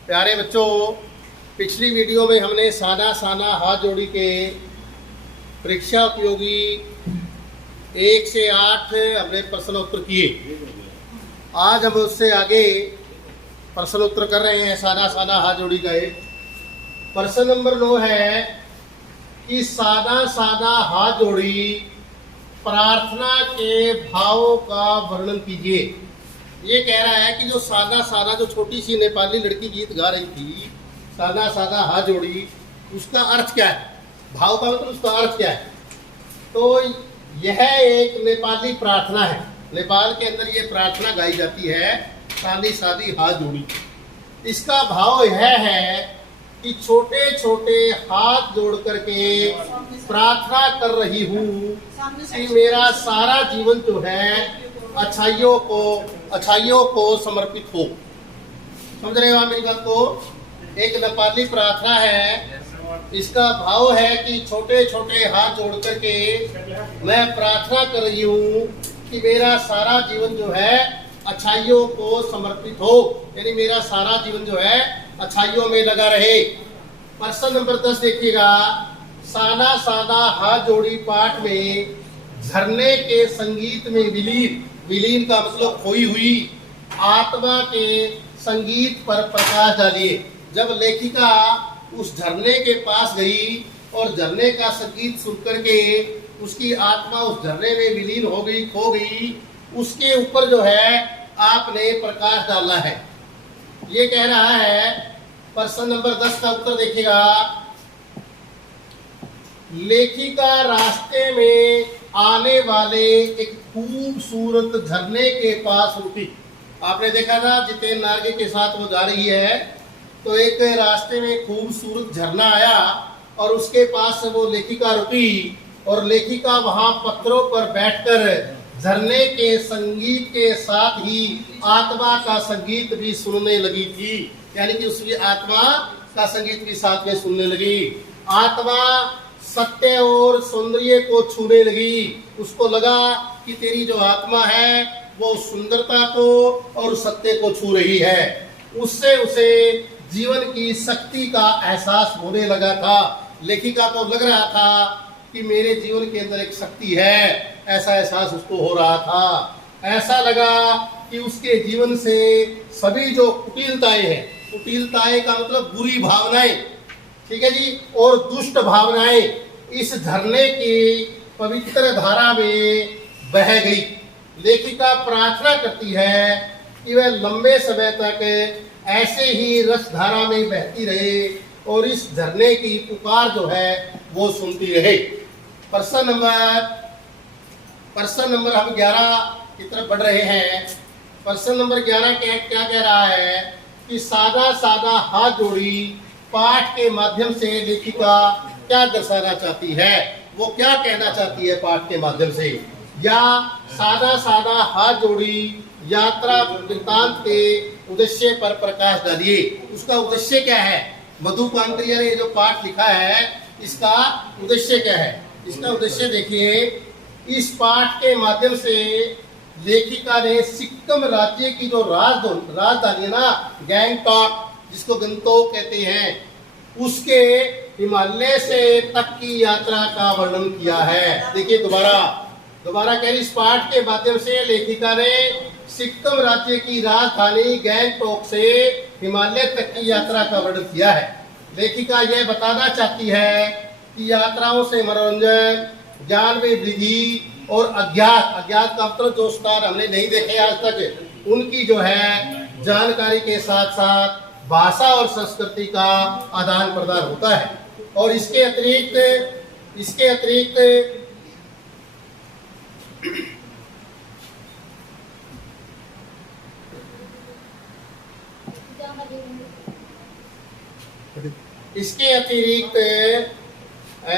प्यारे बच्चों, पिछली वीडियो में हमने साना साना हाथ जोड़ी के परीक्षा उपयोगी 1 से 8 हमने प्रश्न उत्तर किए। आज हम उससे आगे प्रश्न उत्तर कर रहे हैं साना साना हाथ जोड़ी का। एक प्रश्न नंबर 9 है कि साना साना हाथ जोड़ी प्रार्थना के भावों का वर्णन कीजिए। ये कह रहा है कि जो साना साना, जो छोटी सी नेपाली लड़की गीत गा रही थी, साना साना हाथ जोड़ी, उसका अर्थ क्या है, भाव का मतलब उसका अर्थ क्या है। तो यह एक नेपाली प्रार्थना है। नेपाल के अंदर ये प्रार्थना गाई जाती है, सानी सानी हाथ जोड़ी। इसका भाव यह है कि छोटे छोटे हाथ जोड़ करके प्रार्थना कर रही हूँ कि मेरा सारा जीवन जो है अच्छाइयों को समर्पित हो। समझ रहे हो आप मेरी बात को? एक नेपाली प्रार्थना है। इसका भाव है कि छोटे छोटे हाथ जोड़ करके मैं प्रार्थना कर रही हूँ कि मेरा सारा जीवन जो है अच्छाइयों को समर्पित हो, यानी मेरा सारा जीवन जो है अच्छाइयों में लगा रहे। प्रश्न नंबर 10 देखिएगा। साना साना हाथ जोड़ी पाठ में झरने के संगीत में विलीन का मतलब खोई हुई आत्मा के संगीत पर प्रकाश डालिए। जब लेखिका उस झरने के पास गई और झरने का संगीत सुनकर के उसकी आत्मा उस झरने में विलीन हो गई, खो गई, उसके ऊपर जो है आपने प्रकाश डालना है। ये कह रहा है। प्रश्न नंबर 10 का उत्तर देखिएगा। लेखिका रास्ते में आने वाले एक खूबसूरत झरने के पास रुकी। आपने देखा था जितेंद्र नार्गे के साथ वो जा रही है, तो एक रास्ते में खूबसूरत झरना आया और उसके पास वो लेखिका रुकी और लेखिका वहां पत्थरों पर बैठकर झरने के संगीत के साथ ही आत्मा का संगीत भी सुनने लगी थी। यानी कि उसकी आत्मा का संगीत भी साथ में सुनने लगी। आत्मा सत्य और सौंदर्य को छूने लगी। उसको लगा कि तेरी जो आत्मा है वो सुंदरता को और सत्य को छू रही है। उससे उसे जीवन की शक्ति का एहसास होने लगा था। लेखिका को लग रहा था कि मेरे जीवन के अंदर एक शक्ति है, ऐसा एहसास उसको हो रहा था। ऐसा लगा कि उसके जीवन से सभी जो कुटिलताएं हैं, कुटिलताएं का मतलब बुरी भावनाएं, ठीक है जी, और दुष्ट भावनाएं इस झरने की पवित्र धारा में बह गई। लेखिका प्रार्थना करती है कि वह लंबे समय तक ऐसे ही रस धारा में बहती रहे और इस झरने की पुकार जो है वो सुनती रहे। प्रश्न नंबर हम 11 की तरफ बढ़ रहे हैं। प्रश्न नंबर 11 क्या कह रहा है कि सादा सादा हाथ जोड़ी पाठ के माध्यम से लेखिका क्या दर्शाना चाहती है, वो क्या कहना चाहती है पाठ के माध्यम से। या सादा सादा हाथ जोड़ी यात्रा वृत्तांत के उद्देश्य पर प्रकाश डालिए। उसका उद्देश्य क्या है? मधु कांकरिया ने जो पाठ लिखा है, इसका उद्देश्य क्या है? इसका उद्देश्य देखिए। इस पाठ के माध्यम से लेखिका ने सिक्किम राज्य की जो राजधानी है ना, गैंगटॉक, जिसको गंगटोक कहते हैं, उसके हिमालय से तक की यात्रा का वर्णन किया है। देखिए दोबारा कह रही, इस पाठ के माध्यम से लेखिका ने सिक्किम राज्य की राजधानी गैंगटॉक से हिमालय तक की यात्रा का वर्णन किया है। लेखिका यह बताना चाहती है कि यात्राओं से मनोरंजन, ज्ञान में वृद्धि और अज्ञात का मतलब जो स्थान हमने नहीं देखे आज तक, उनकी जो है जानकारी के साथ साथ भाषा और संस्कृति का आदान प्रदान होता है। और इसके अतिरिक्त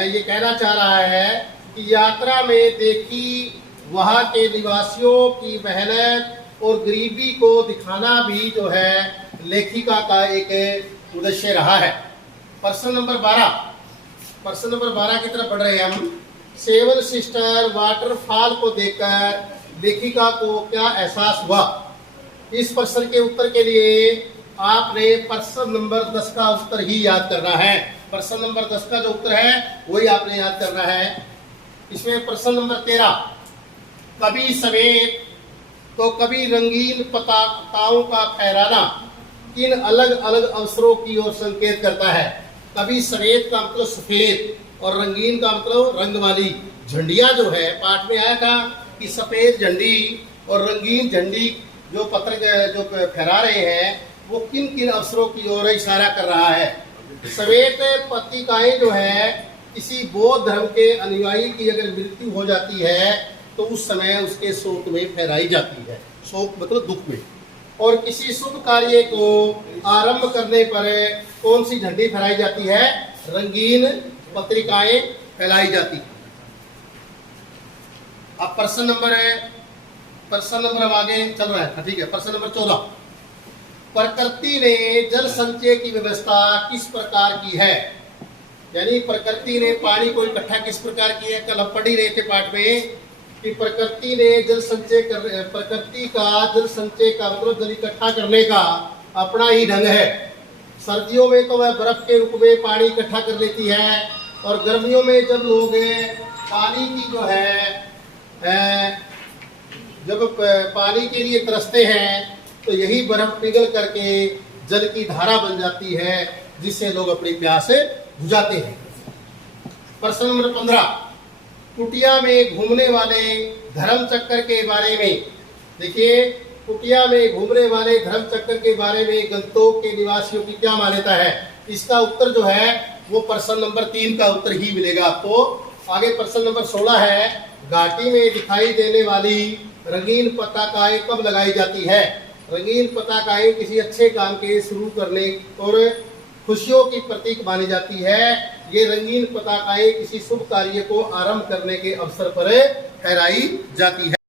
ये कहना चाह रहा है कि यात्रा में देखी वहाँ के निवासियों की मेहनत और गरीबी को दिखाना भी जो है लेखिका का एक उद्देश्य रहा है। प्रश्न नंबर 12 की तरफ बढ़ रहे हैं हम। सेवन सिस्टर वाटरफॉल को देखकर लेखिका को क्या एहसास हुआ? इस प्रश्न के उत्तर के लिए आपने प्रश्न नंबर 10 का उत्तर ही याद करना है। प्रश्न नंबर 10 का जो उत्तर है वही आपने याद करना है। इसमें प्रश्न नंबर 13, कभी सफेद तो कभी रंगीन पताकाओं का फहराना किन अलग अलग अवसरों की ओर संकेत करता है। कभी सफेद का मतलब सफेद और रंगीन का मतलब रंग वाली झंडियां जो है, पाठ में आया था कि सफेद झंडी और रंगीन झंडी जो पत्र जो फहरा रहे हैं वो किन किन अवसरों की ओर इशारा कर रहा है। सफेद पत्रिकाएं जो है किसी बौद्ध धर्म के अनुयायी की अगर मृत्यु हो जाती है तो उस समय उसके शोक में फहराई जाती है, शोक मतलब दुख में। और किसी शुभ कार्य को आरंभ करने पर कौन सी झंडी फहराई जाती है, रंगीन पत्रिकाएं फैलाई जाती है। अब प्रश्न नंबर अब आगे चल रहा है, ठीक है। प्रश्न नंबर 14, प्रकृति ने जल संचय की व्यवस्था किस प्रकार की है। यानी प्रकृति ने पानी को इकट्ठा किस प्रकार किया है। कल हम पढ़ ही रहे थे पाठ में कि प्रकृति ने प्रकृति का जल संचय का मतलब जल इकट्ठा करने का अपना ही ढंग है। सर्दियों में तो वह बर्फ के रूप में पानी इकट्ठा कर लेती है और गर्मियों में जब लोग पानी की जो है जब पानी के लिए तरसते हैं तो यही बर्फ पिघल करके जल की धारा बन जाती है जिससे लोग अपनी प्यास बुझाते हैं। प्रश्न नंबर 15, कुटिया में घूमने वाले धर्म चक्कर के बारे में। देखिए, कुटिया में घूमने वाले धर्म चक्कर के बारे में गंतोक के निवासियों की क्या मान्यता है। इसका उत्तर जो है वो प्रश्न नंबर 3 का उत्तर ही मिलेगा आपको। आगे प्रश्न नंबर 16 है, घाटी में दिखाई देने वाली रंगीन पताकाएं कब लगाई जाती है। रंगीन पताकाएं किसी अच्छे काम के शुरू करने और खुशियों की प्रतीक मानी जाती है। ये रंगीन पताकाएं किसी शुभ कार्य को आरंभ करने के अवसर पर फहराई जाती है।